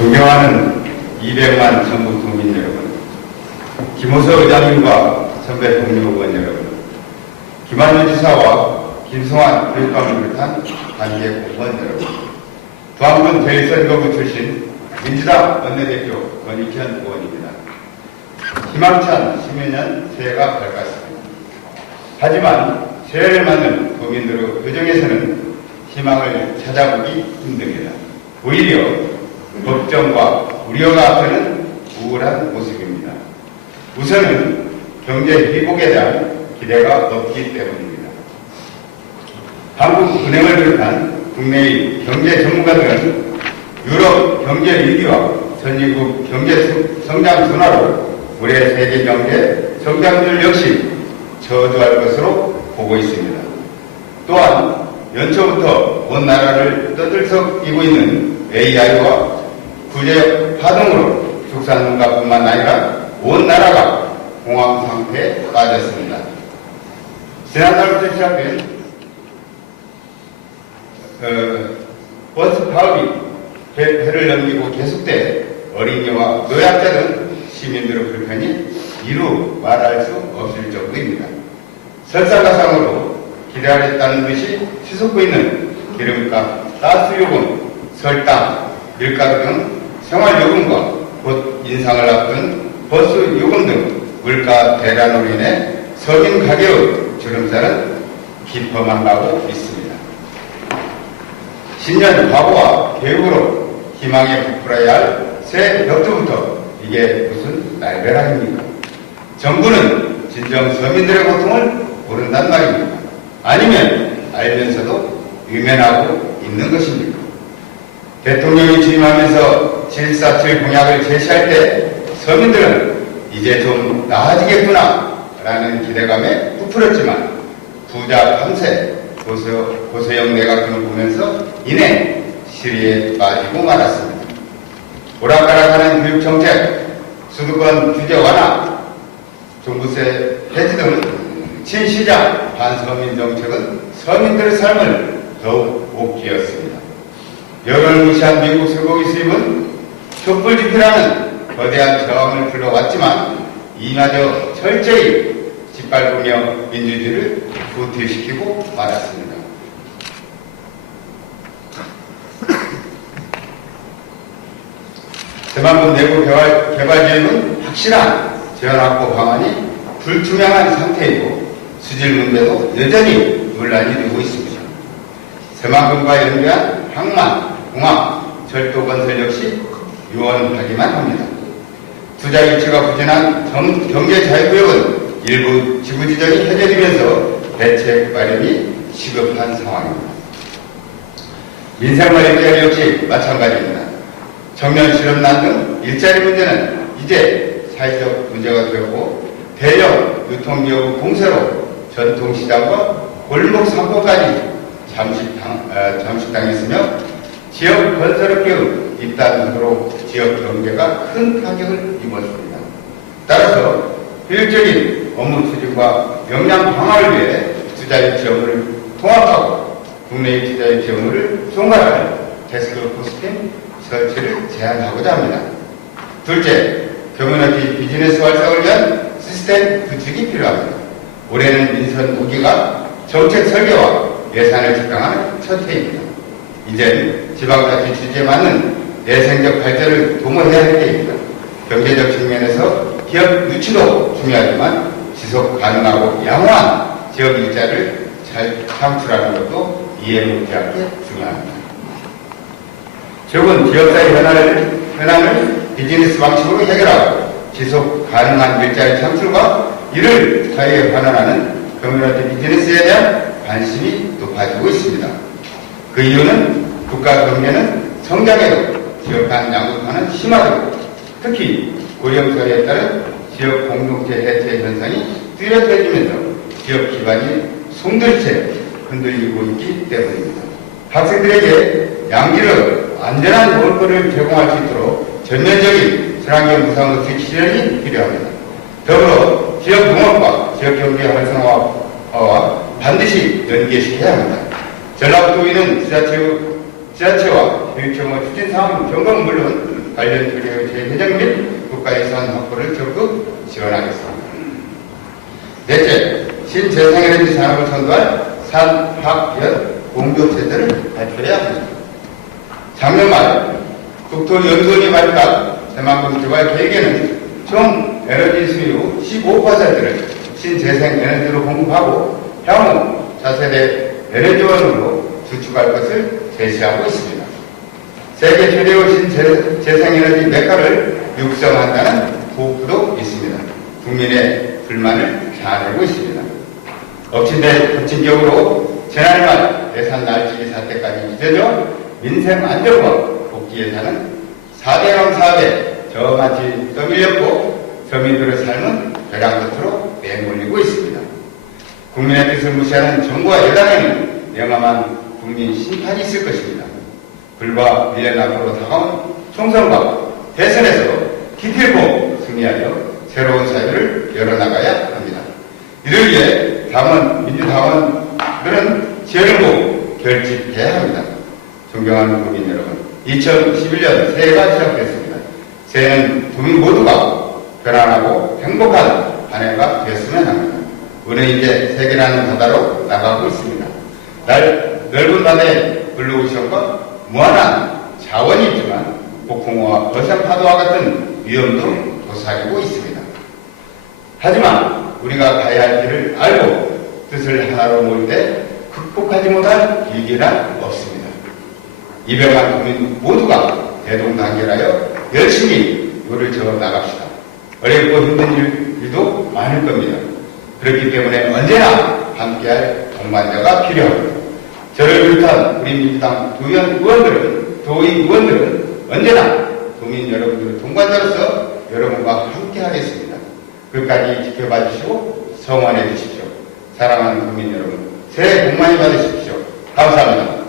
존경하는 200만 전국 국민 여러분, 김호서 의장님과 선배 동료 의원 여러분, 김한효 지사와 김성환 교육감을 비롯한 관계 공무원 여러분, 부안군 제1선거구 출신 민주당 원내대표 권익현 의원입니다. 희망찬 신민년 새해가 밝았습니다. 하지만 새해를 맞는 국민들의 표정에서는 희망을 찾아보기 힘듭니다. 오히려 걱정과 우려가 앞서는 우울한 모습입니다. 우선은 경제 회복에 대한 기대가 높기 때문입니다. 한국은행을 비롯한 국내의 경제 전문가들은 유럽 경제 위기와 선진국 경제 성장 둔화로 올해 세계 경제 성장률 역시 저조할 것으로 보고 있습니다. 또한 연초부터 온 나라를 떠들썩이고 있는 AI와 구제 파동으로 축산농가뿐만 아니라 온 나라가 공황 상태에 빠졌습니다. 지난달부터 시작된 버스 파업이 해를 넘기고 계속돼 어린이와 노약자 등 시민들의 불편이 이루 말할 수 없을 정도입니다. 설상가상으로 기다렸다는 듯이 치솟고 있는 기름값, 가스요금, 설탕, 밀가루 등 생활요금과 곧 인상을 앞둔 버스 요금 등 물가 대란으로 인해 서민 가격의 주름살은 깊어만 가고 있습니다. 신년 과거와 계획으로 희망에 부풀어야 할 새 벽두부터 이게 무슨 날벼락입니까? 정부는 진정 서민들의 고통을 모른단 말입니까? 아니면 알면서도 외면하고 있는 것입니까? 대통령이 취임하면서 747 공약을 제시할 때 서민들은 이제 좀 나아지겠구나 라는 기대감에 부풀었지만 부자 탐세 고소영 내각을 보면서 이내 시리에 빠지고 말았습니다. 오락가락하는 교육정책, 수도권 규제 완화, 종부세 폐지 등 친시장 반서민 정책은 서민들의 삶을 더욱 옥죄었습니다. 여론을 무시한 미국 쇠고기 수입은 촛불집회라는 거대한 저항을 불러왔지만 이마저 철저히 짓밟으며 민주주의를 후퇴시키고 말았습니다. 대만군 내부 개발지역은 확실한 재원 확보 방안이 불투명한 상태이고 수질 문제도 여전히 논란이 되고 있습니다. 새만금과 연계한 항만, 공항, 철도 건설 역시 유언하기만 합니다. 투자 유치가 부진한 경제 자유구역은 일부 지구 지정이 해제되면서 대책 마련이 시급한 상황입니다. 민생과 일자리 역시 마찬가지입니다. 청년 실업난 등 일자리 문제는 이제 사회적 문제가 되었고 대형 유통기업 공세로 전통시장과 골목 상권까지 잠식당했으며 지역 건설업계의 입단 등으로 지역 경제가 큰 타격을 입었습니다. 따라서 효율적인 업무 추진과 역량 강화를 위해 투자의 지원을 통합하고 국내의 투자의 지원을 총괄할 태스크포스팀 설치를 제안하고자 합니다. 둘째, 커뮤니티 비즈니스 활성화를 위한 시스템 구축이 필요합니다. 올해는 민선 5기가 정책 설계와 예산을 집행하는 첫 해입니다. 이제는 지방자치 취지에 맞는 내생적 발전을 도모해야 할 때입니다. 경제적 측면에서 기업 유치도 중요하지만 지속 가능하고 양호한 지역 일자리를 잘 창출하는 것도 이해 못지않게 중요합니다. 최근 지역사회 현안을 비즈니스 방식으로 해결하고 지속 가능한 일자리 창출과 이를 사회에 환원하는 커뮤니티 비즈니스에 대한 관심이 높아지고 있습니다. 그 이유는 국가 경제는 성장에도 지역 간 양극화는 심화되고 특히 고령사회에 따른 지역 공동체 해체 현상이 뚜렷해지면서 지역 기반이 송들채 흔들리고 있기 때문입니다. 학생들에게 양질의 안전한 먹을거리를 제공할 수 있도록 전면적인 친환경 무상급식 실현이 필요합니다. 더불어 지역 농업과 지역 경제 활성화와 반드시 연계시켜야 합니다. 전라북도의는 지자체와 교육청의 추진사항 점검은 물론 관련 조례의 재개정 및 국가 예산 확보를 적극 지원하겠습니다. 넷째, 신재생에너지 산업을 선도할 산학연 공조체제를 발표해야 합니다. 작년 말 국토연수원이 발표한 새만금 개발 계획에는 총 에너지 수요 15%를 신재생에너지로 공급하고 향후 차세대 에너지원으로 주축할 것을 제시하고 있습니다. 세계 최대의 신재생에너지 메카를 육성한다는 포부도 있습니다. 국민의 불만을 자아내고 있습니다. 엎친 격으로 지난해 말 예산 날치기 사태까지 잊어져 민생 안정과 복지 예산은 4대강 사업에 저같이 떠밀렸고 서민들의 삶은 벼랑 끝으로 내몰리고 있습니다. 국민의 뜻을 무시하는 정부와 여당에는 영험한 국민 심판이 있을 것입니다. 불과 1년 앞으로 다가온 총선과 대선에서 기필코 승리하여 새로운 사회를 열어나가야 합니다. 이를 위해 민주당원들은 지혜를 보고 결집해야 합니다. 존경하는 국민 여러분, 2011년 새해가 시작됐습니다. 새해는 국민 모두가 편안하고 행복한 한 해가 되었으면 합니다. 우리는 이제 세계라는 바다로 나가고 있습니다. 넓은 바다에 블루오션과 무한한 자원이 있지만 폭풍우와 거센파도와 같은 위험도 도사리고 있습니다. 하지만 우리가 가야 할 길을 알고 뜻을 하나로 모을 때 극복하지 못할 위기란 없습니다. 이병만 국민 모두가 대동단결하여 열심히 요를 저어 나갑시다. 어렵고 힘든 일도 많을 겁니다. 그렇기 때문에 언제나 함께할 동반자가 필요합니다. 저를 비롯한 우리 민주당 도의 의원들은 언제나 국민 여러분들의 동반자로서 여러분과 함께하겠습니다. 끝까지 지켜봐 주시고 성원해 주십시오. 사랑하는 국민 여러분, 새해 복 많이 받으십시오. 감사합니다.